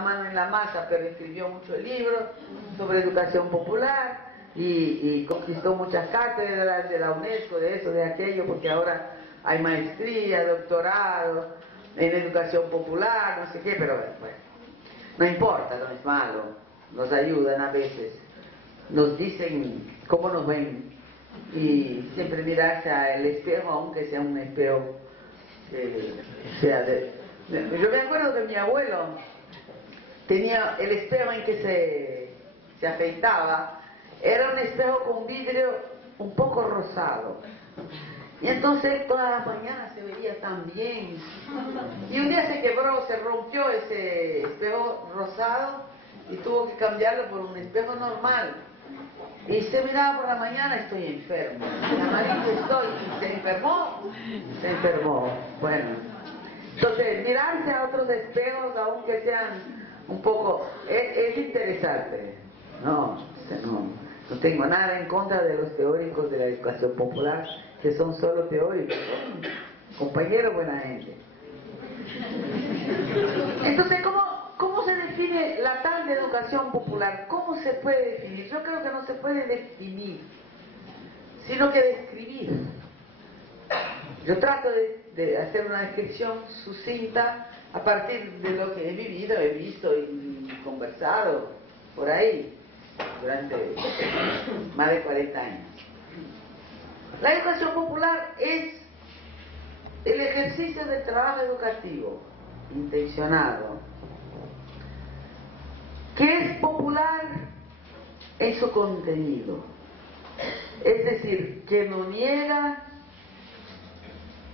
mano en la masa, pero escribió muchos libros sobre educación popular y conquistó muchas cátedras de la UNESCO, de eso, de aquello, porque ahora hay maestría, doctorado en educación popular, no sé qué, pero bueno, no importa, no es malo, nos ayudan a veces, nos dicen cómo nos ven y siempre mirarse al espejo, aunque sea un espejo yo me acuerdo que mi abuelo tenía el espejo en que se afeitaba, era un espejo con vidrio un poco rosado. Y entonces todas las mañanas se veía tan bien. Y un día se quebró, se rompió ese espejo rosado y tuvo que cambiarlo por un espejo normal. Y se miraba por la mañana, estoy enfermo. Y amarillo estoy, y se enfermó. Se enfermó. Bueno. Entonces, mirarse a otros espejos, aunque sean un poco, es interesante. No tengo nada en contra de los teóricos de la educación popular, que son solo teóricos, son compañeros, buena gente. Entonces, ¿cómo se define la tal de educación popular? ¿Cómo se puede definir? Yo creo que no se puede definir, sino que describir. Yo trato de hacer una descripción sucinta a partir de lo que he vivido, he visto y conversado por ahí durante más de 40 años. La educación popular es el ejercicio del trabajo educativo intencionado, que es popular en su contenido, es decir, que no niega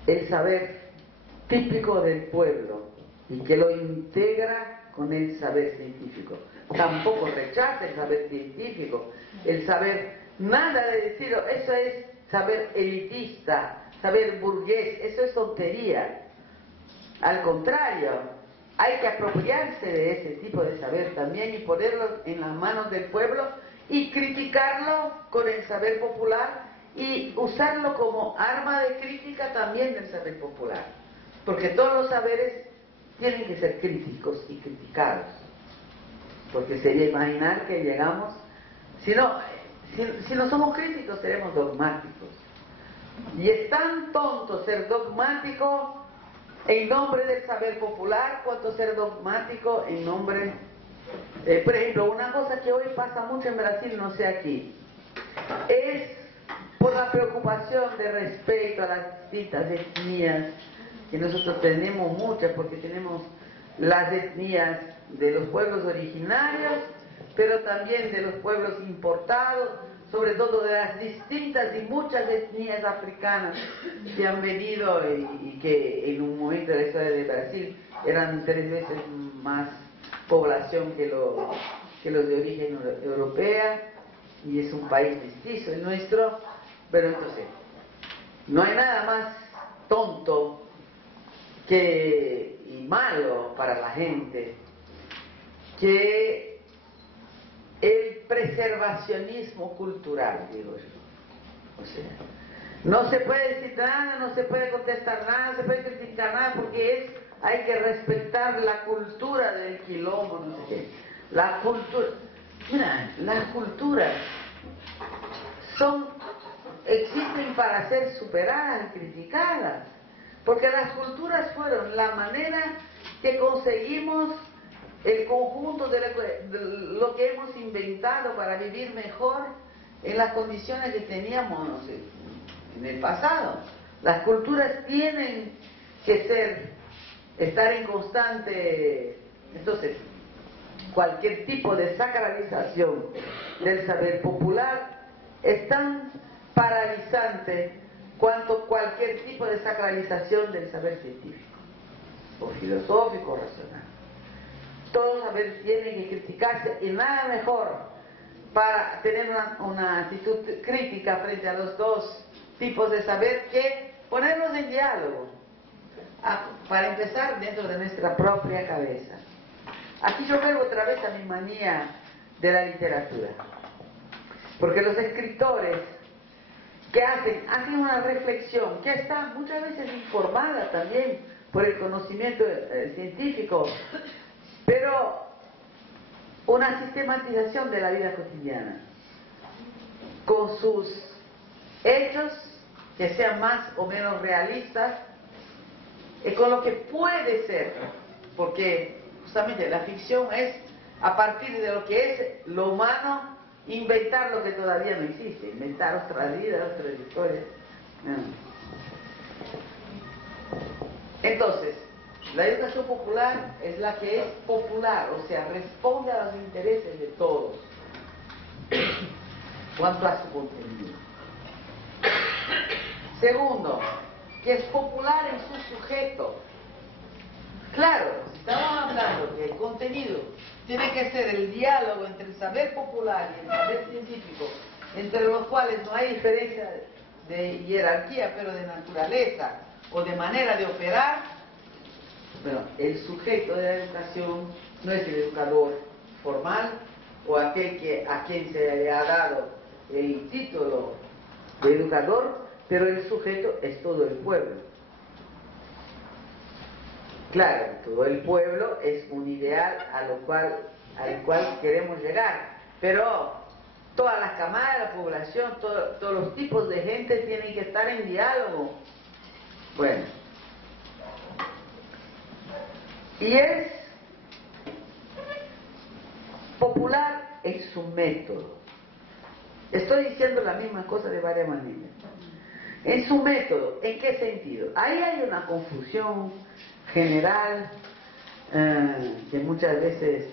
el saber típico del pueblo y que lo integra con el saber científico. Tampoco rechaza el saber científico, el saber, nada de decir, eso es saber elitista, saber burgués, eso es tontería. Al contrario, hay que apropiarse de ese tipo de saber también y ponerlo en las manos del pueblo y criticarlo con el saber popular y usarlo como arma de crítica también del saber popular, porque todos los saberes tienen que ser críticos y criticados, porque sería imaginar que llegamos, si no somos críticos seremos dogmáticos, y es tan tonto ser dogmático en nombre del saber popular cuanto ser dogmático en nombre, por ejemplo, una cosa que hoy pasa mucho en Brasil, no sé aquí, es por la preocupación de respeto a las distintas etnias, que nosotros tenemos muchas, porque tenemos las etnias de los pueblos originarios, pero también de los pueblos importados, sobre todo de las distintas y muchas etnias africanas que han venido y que en un momento de la historia de Brasil eran 3 veces más población que los de origen europea, y es un país mestizo el nuestro. Pero entonces, no hay nada más tonto y malo para la gente que el preservacionismo cultural, digo yo. O sea, no se puede decir nada, no se puede contestar nada, no se puede criticar nada, porque hay que respetar la cultura del quilombo, no sé qué. La cultura, mira, las culturas existen para ser superadas y criticadas, porque las culturas fueron la manera que conseguimos el conjunto de lo que hemos inventado para vivir mejor en las condiciones que teníamos en el pasado. Las culturas tienen que estar en constante, entonces cualquier tipo de sacralización del saber popular es tan paralizante cuanto cualquier tipo de sacralización del saber científico o filosófico o racional. Todo saber tiene que criticarse, y nada mejor para tener una actitud crítica frente a los dos tipos de saber que ponernos en diálogo, para empezar dentro de nuestra propia cabeza. Aquí yo vuelvo otra vez a mi manía de la literatura, porque los escritores que hacen una reflexión que está muchas veces informada también por el conocimiento científico, pero una sistematización de la vida cotidiana, con sus hechos que sean más o menos realistas, y con lo que puede ser, porque justamente la ficción es a partir de lo que es lo humano, inventar lo que todavía no existe, inventar otras vidas, otras historias. Entonces, la educación popular es la que es popular, o sea, responde a los intereses de todos, cuanto a su contenido. Segundo, que es popular en su sujeto. Claro, si estamos hablando que el contenido tiene que ser el diálogo entre el saber popular y el saber científico, entre los cuales no hay diferencia de jerarquía, pero de naturaleza o de manera de operar. Bueno, el sujeto de la educación no es el educador formal o aquel a quien se le ha dado el título de educador, pero el sujeto es todo el pueblo. Claro, todo el pueblo es un ideal al cual queremos llegar, pero todas las camadas de la población, todos los tipos de gente tienen que estar en diálogo. Bueno, y es popular en su método. Estoy diciendo la misma cosa de varias maneras. En su método, ¿en qué sentido? Ahí hay una confusión general, que muchas veces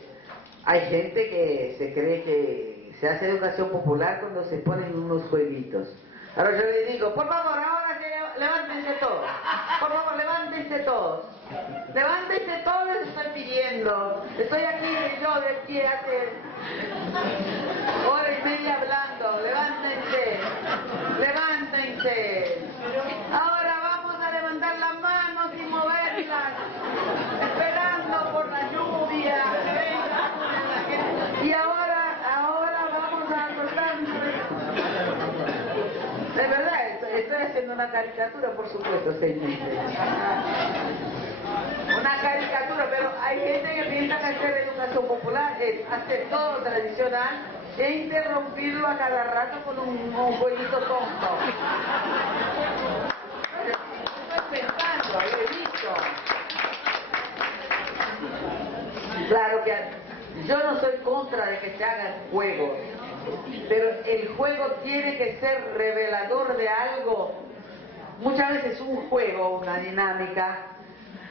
hay gente que se cree que se hace educación popular cuando se ponen unos jueguitos. Ahora yo les digo, por favor, ahora que levántense todos, por favor, levántense todos, levántense todos, les estoy pidiendo, estoy aquí yo de pie hace hora y media hablando, levántense, levántense, ahora vamos a levantar las manos y moverlas, esperando por la lluvia, y ahora vamos a soltar. De verdad, estoy haciendo una caricatura, por supuesto, señor. Una caricatura, pero hay gente que piensa que hacer educación popular es hacer todo tradicional e interrumpirlo a cada rato con un jueguito tonto. Estoy pensando, lo he visto. Claro que yo no soy contra de que se hagan juegos, pero el juego tiene que ser revelador de algo. Muchas veces un juego, una dinámica,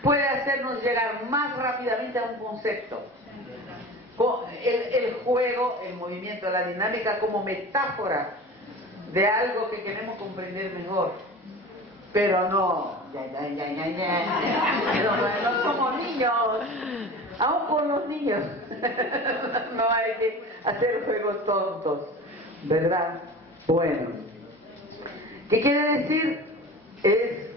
puede hacernos llegar más rápidamente a un concepto. El juego, el movimiento, la dinámica como metáfora de algo que queremos comprender mejor. Pero no somos niños, aún con los niños no hay que hacer juegos tontos, ¿verdad? Bueno, ¿qué quiere decir? Es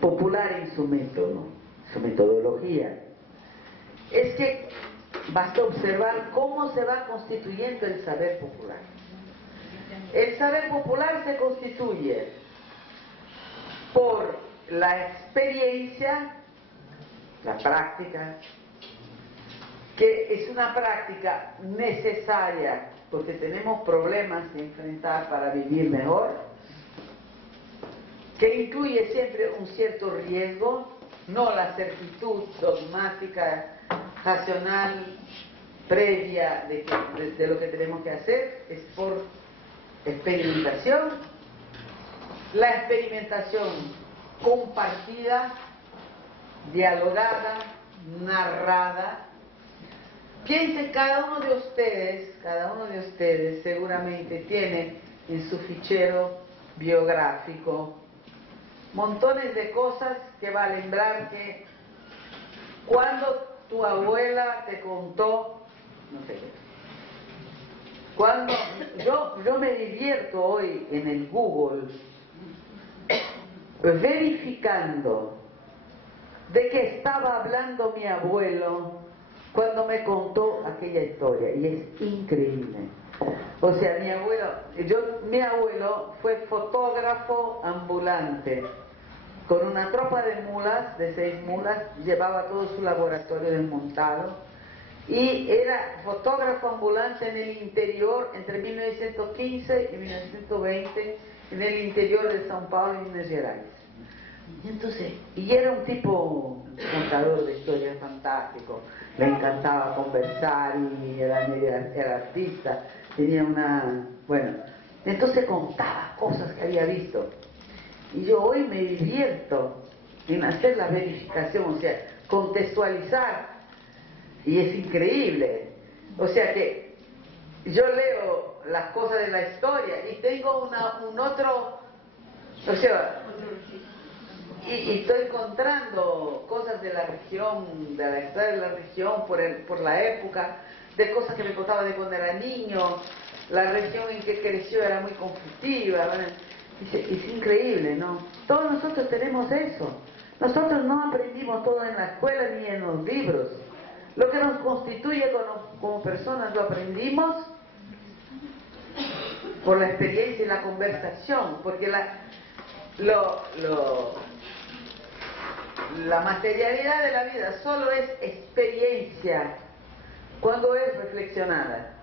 popular en su método, su metodología. Es que basta observar cómo se va constituyendo el saber popular. El saber popular se constituye por la experiencia, la práctica, que es una práctica necesaria porque tenemos problemas que enfrentar para vivir mejor, que incluye siempre un cierto riesgo, no la certitud dogmática, racional, previa de lo que tenemos que hacer, es por experimentación. La experimentación compartida, dialogada, narrada. Piensen, cada uno de ustedes seguramente tiene en su fichero biográfico montones de cosas que va a lembrar que cuando tu abuela te contó, no sé qué. Cuando yo me divierto hoy en el Google verificando de qué estaba hablando mi abuelo cuando me contó aquella historia, y es increíble. O sea, mi abuelo fue fotógrafo ambulante, con una tropa de mulas, de 6 mulas, llevaba todo su laboratorio desmontado y era fotógrafo ambulante en el interior entre 1915 y 1920 en el interior de São Paulo y Minas Gerais. Entonces, y era un tipo contador de historias fantástico, le encantaba conversar y era artista, tenía bueno, entonces contaba cosas que había visto. Y yo hoy me divierto en hacer la verificación, o sea, contextualizar, y es increíble. O sea que yo leo las cosas de la historia y tengo un otro, o sea, y estoy encontrando cosas de la región, de la historia de la región por la época, de cosas que me contaba de cuando era niño, la región en que creció era muy conflictiva. Es increíble, ¿no? Todos nosotros tenemos eso. Nosotros no aprendimos todo en la escuela ni en los libros. Lo que nos constituye como personas lo aprendimos por la experiencia y la conversación, porque la materialidad de la vida solo es experiencia cuando es reflexionada,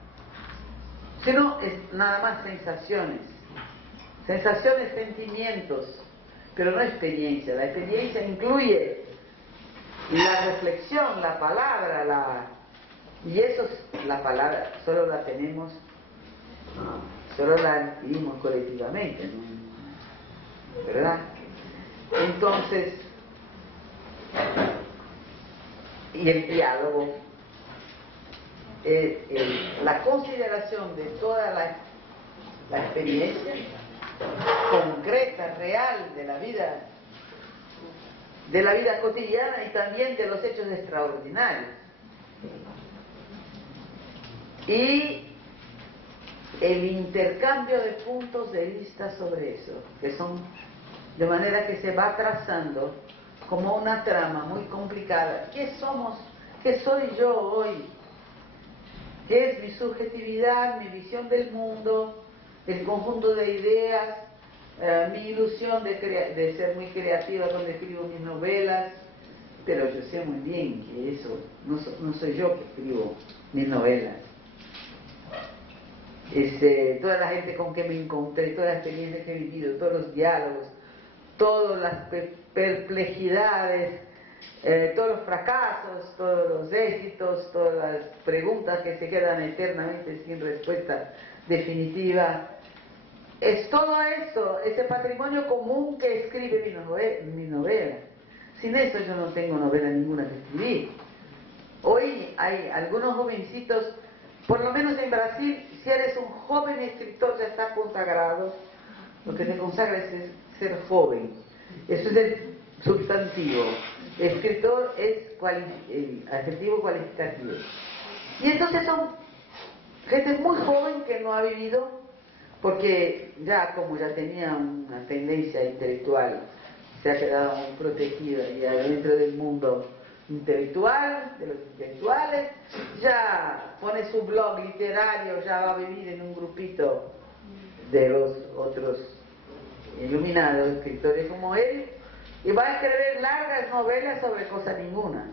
sino es nada más sensaciones, sentimientos, pero no experiencia. La experiencia incluye la reflexión, la palabra, y eso la palabra solo la tenemos, solo la adquirimos colectivamente, ¿no? ¿Verdad? Entonces, y el diálogo, la consideración de toda la experiencia concreta, real de la vida cotidiana y también de los hechos extraordinarios. Y el intercambio de puntos de vista sobre eso, que son de manera que se va trazando como una trama muy complicada. ¿Qué somos? ¿Qué soy yo hoy? ¿Qué es mi subjetividad, mi visión del mundo, el conjunto de ideas, mi ilusión de ser muy creativa cuando escribo mis novelas? Pero yo sé muy bien que eso no soy yo que escribo mis novelas. Toda la gente con que me encontré, todas las experiencias que he vivido, todos los diálogos, todas las perplejidades, todos los fracasos, todos los éxitos, todas las preguntas que se quedan eternamente sin respuesta definitiva. Es todo eso, ese patrimonio común que escribe mi novela. Sin eso yo no tengo novela ninguna que escribir. Hoy hay algunos jovencitos, por lo menos en Brasil, si eres un joven escritor ya está consagrado. Lo que te consagra es ser joven. Eso es el sustantivo. Escritor es el adjetivo cualificativo. Y entonces son gente muy joven que no ha vivido, porque como ya tenía una tendencia intelectual, se ha quedado muy protegida ya dentro del mundo intelectual, de los intelectuales, ya pone su blog literario, ya va a vivir en un grupito de los otros iluminados escritores como él, y va a escribir largas novelas sobre cosa ninguna.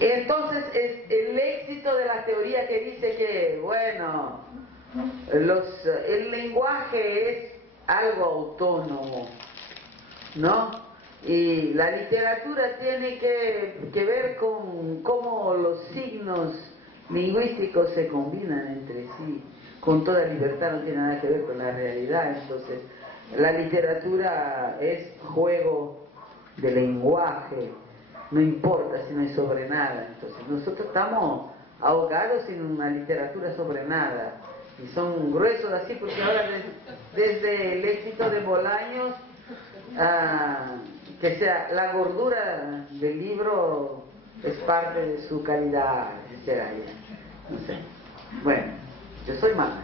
Entonces es el éxito de la teoría que dice que, bueno, el lenguaje es algo autónomo, ¿no? Y la literatura tiene que ver con cómo los signos lingüísticos se combinan entre sí, con toda libertad, no tiene nada que ver con la realidad. Entonces, la literatura es juego de lenguaje, no importa si no es sobre nada. Entonces, nosotros estamos ahogados en una literatura sobre nada, y son gruesos así, porque ahora desde el éxito de Bolaños, que sea la gordura del libro es parte de su calidad literaria. No sé. Bueno, yo soy mala.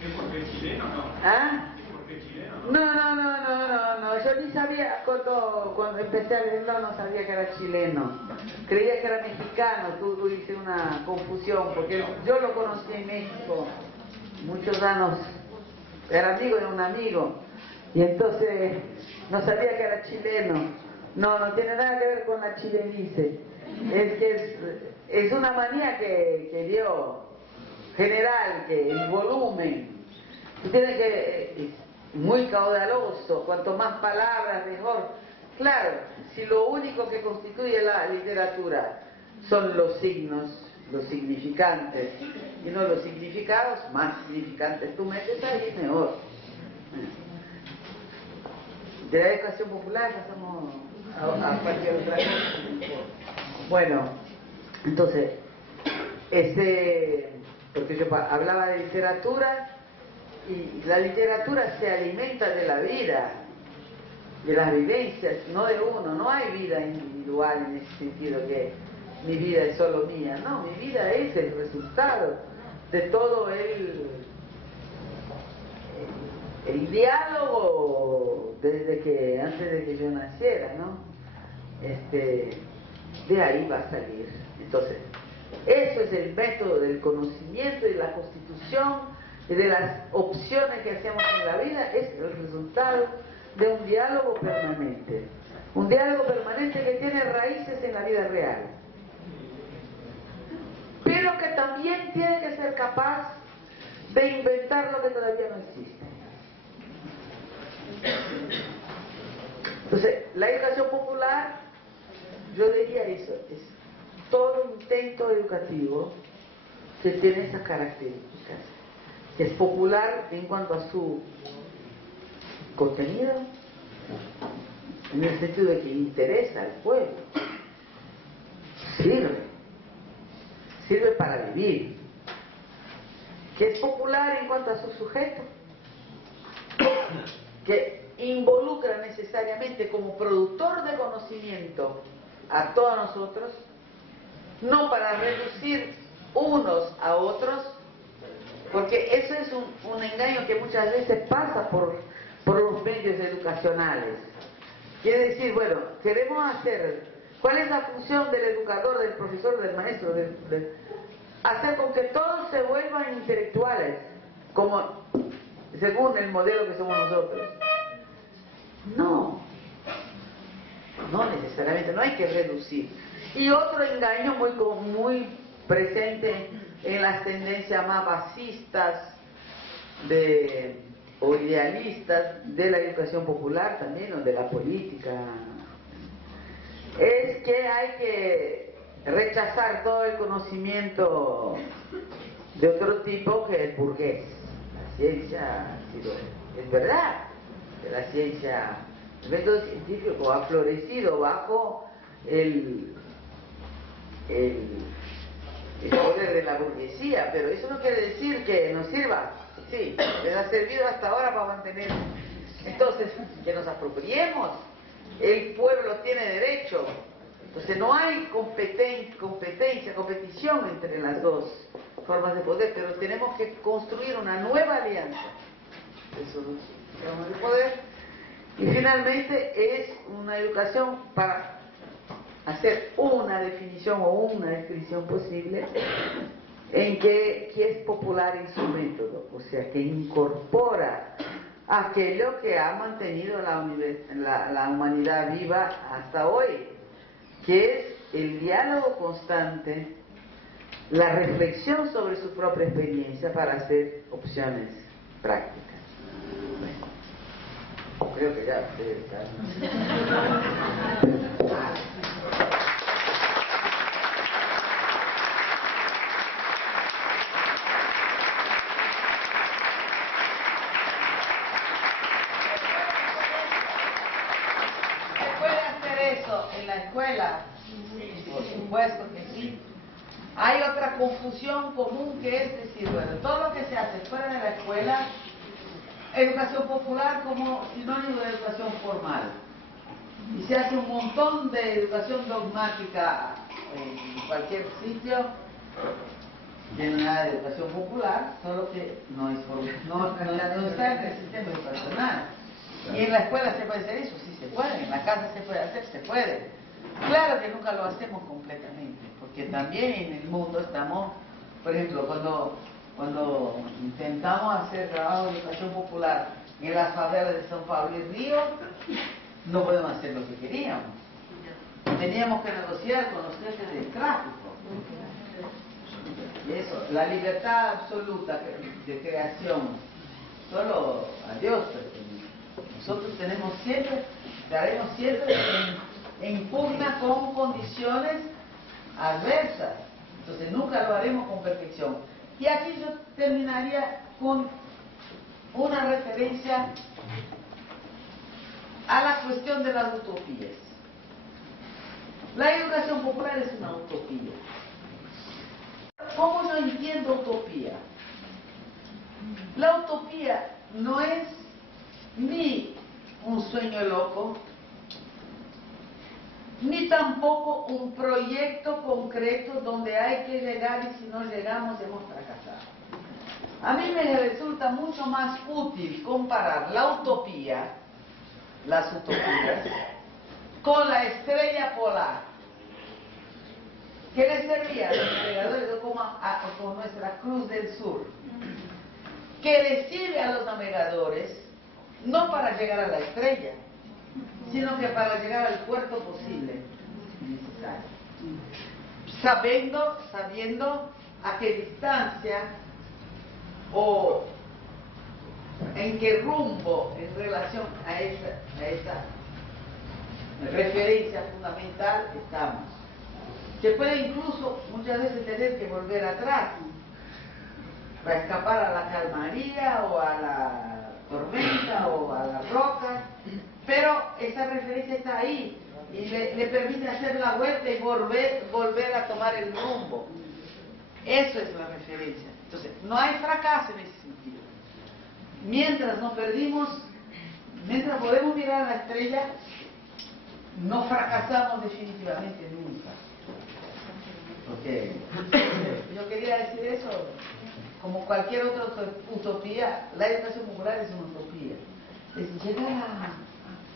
¿Es porque chileno no? ¿Ah? ¿Es porque chileno No, yo ni sabía, cuando empecé a leerlo no sabía que era chileno, creía que era mexicano. Tú hice una confusión, porque yo lo conocí en México muchos años, era amigo de un amigo, Y entonces no sabía que era chileno. No, no tiene nada que ver con la chilenice. Es que es una manía que dio general, que el volumen. Tú tienes que, es muy caudaloso, cuanto más palabras mejor. Claro, si lo único que constituye la literatura son los signos, los significantes, y no los significados, más significantes tú metes ahí, mejor. De la educación popular pasamos a cualquier otra cosa. Bueno, entonces, porque yo hablaba de literatura, y la literatura se alimenta de la vida, de las vivencias, no de uno. No hay vida individual en ese sentido que mi vida es solo mía. No, mi vida es el resultado de todo el diálogo antes de que yo naciera, ¿no? De ahí va a salir. Entonces, eso es el método del conocimiento y de la constitución y de las opciones que hacemos en la vida. Es el resultado de un diálogo permanente. Un diálogo permanente que tiene raíces en la vida real, pero que también tiene que ser capaz de inventar lo que todavía no existe. Entonces, la educación popular, yo diría eso, es todo intento educativo que tiene esas características, que es popular en cuanto a su contenido, en el sentido de que interesa al pueblo, sirve para vivir, que es popular en cuanto a su sujeto, que involucra necesariamente como productor de conocimiento a todos nosotros, no para reducir unos a otros, porque eso es un engaño que muchas veces pasa por los medios educacionales. Quiere decir, bueno, queremos ¿cuál es la función del educador, del profesor, del maestro? Hacer con que todos se vuelvan intelectuales, según el modelo que somos nosotros. No necesariamente, no hay que reducir. Y otro engaño muy presente en las tendencias más basistas o idealistas de la educación popular también, o de la política, es que hay que rechazar todo el conocimiento de otro tipo que el burgués. La ciencia, es verdad, que la ciencia, el método científico ha florecido bajo el poder de la burguesía, pero eso no quiere decir que nos sirva. Sí, les ha servido hasta ahora para mantener. Entonces, que nos apropiemos. El pueblo tiene derecho. Entonces no hay competición entre las dos formas de poder, pero tenemos que construir una nueva alianza. Eso formas de poder. Y finalmente es una educación para hacer una definición o una descripción posible en que es popular en su método, o sea, que incorpora aquello que ha mantenido la humanidad viva hasta hoy, que es el diálogo constante, la reflexión sobre su propia experiencia para hacer opciones prácticas. Bueno, creo que ya ustedes están. En la escuela, por supuesto que sí. Hay otra confusión común que es decir, bueno, todo lo que se hace fuera de la escuela, educación popular como sinónimo de educación formal. Y se hace un montón de educación dogmática en cualquier sitio, tiene una educación popular, solo que no es formal, no está en el sistema educacional. Y en la escuela se puede hacer eso, sí se puede, en la casa se puede hacer, se puede. Claro que nunca lo hacemos completamente, porque también en el mundo estamos, por ejemplo, cuando intentamos hacer trabajo de educación popular en las favelas de São Paulo y Río, no podemos hacer lo que queríamos. Teníamos que negociar con los jefes del tráfico. Y eso, la libertad absoluta de creación, solo a Dios pertenece. Nosotros tenemos siempre, estaremos siempre en pugna con condiciones adversas. Entonces nunca lo haremos con perfección. Y aquí yo terminaría con una referencia a la cuestión de las utopías. La educación popular es una utopía. ¿Cómo yo entiendo utopía? La utopía no es ni un sueño loco, ni tampoco un proyecto concreto donde hay que llegar y si no llegamos hemos fracasado. A mí me resulta mucho más útil comparar la utopía, las utopías, con la estrella polar, que les servía a los navegadores como nuestra Cruz del Sur, que les sirve a los navegadores no para llegar a la estrella, sino que para llegar al puerto posible necesario, sabiendo a qué distancia o en qué rumbo en relación a esa referencia fundamental estamos. Se puede incluso muchas veces tener que volver atrás para escapar a la calmaría o a la tormenta o a las rocas, pero esa referencia está ahí y le permite hacer la vuelta y volver a tomar el rumbo. Eso es la referencia. Entonces, no hay fracaso en ese sentido. Mientras podemos mirar a la estrella, no fracasamos definitivamente nunca. Porque yo quería decir eso, como cualquier otra utopía, la educación popular es una utopía. Es llegar a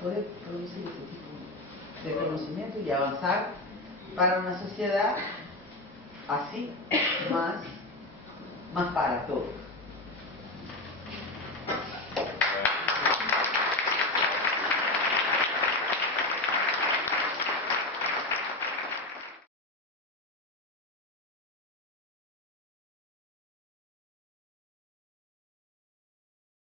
poder producir ese tipo de conocimiento y avanzar para una sociedad así, más para todos.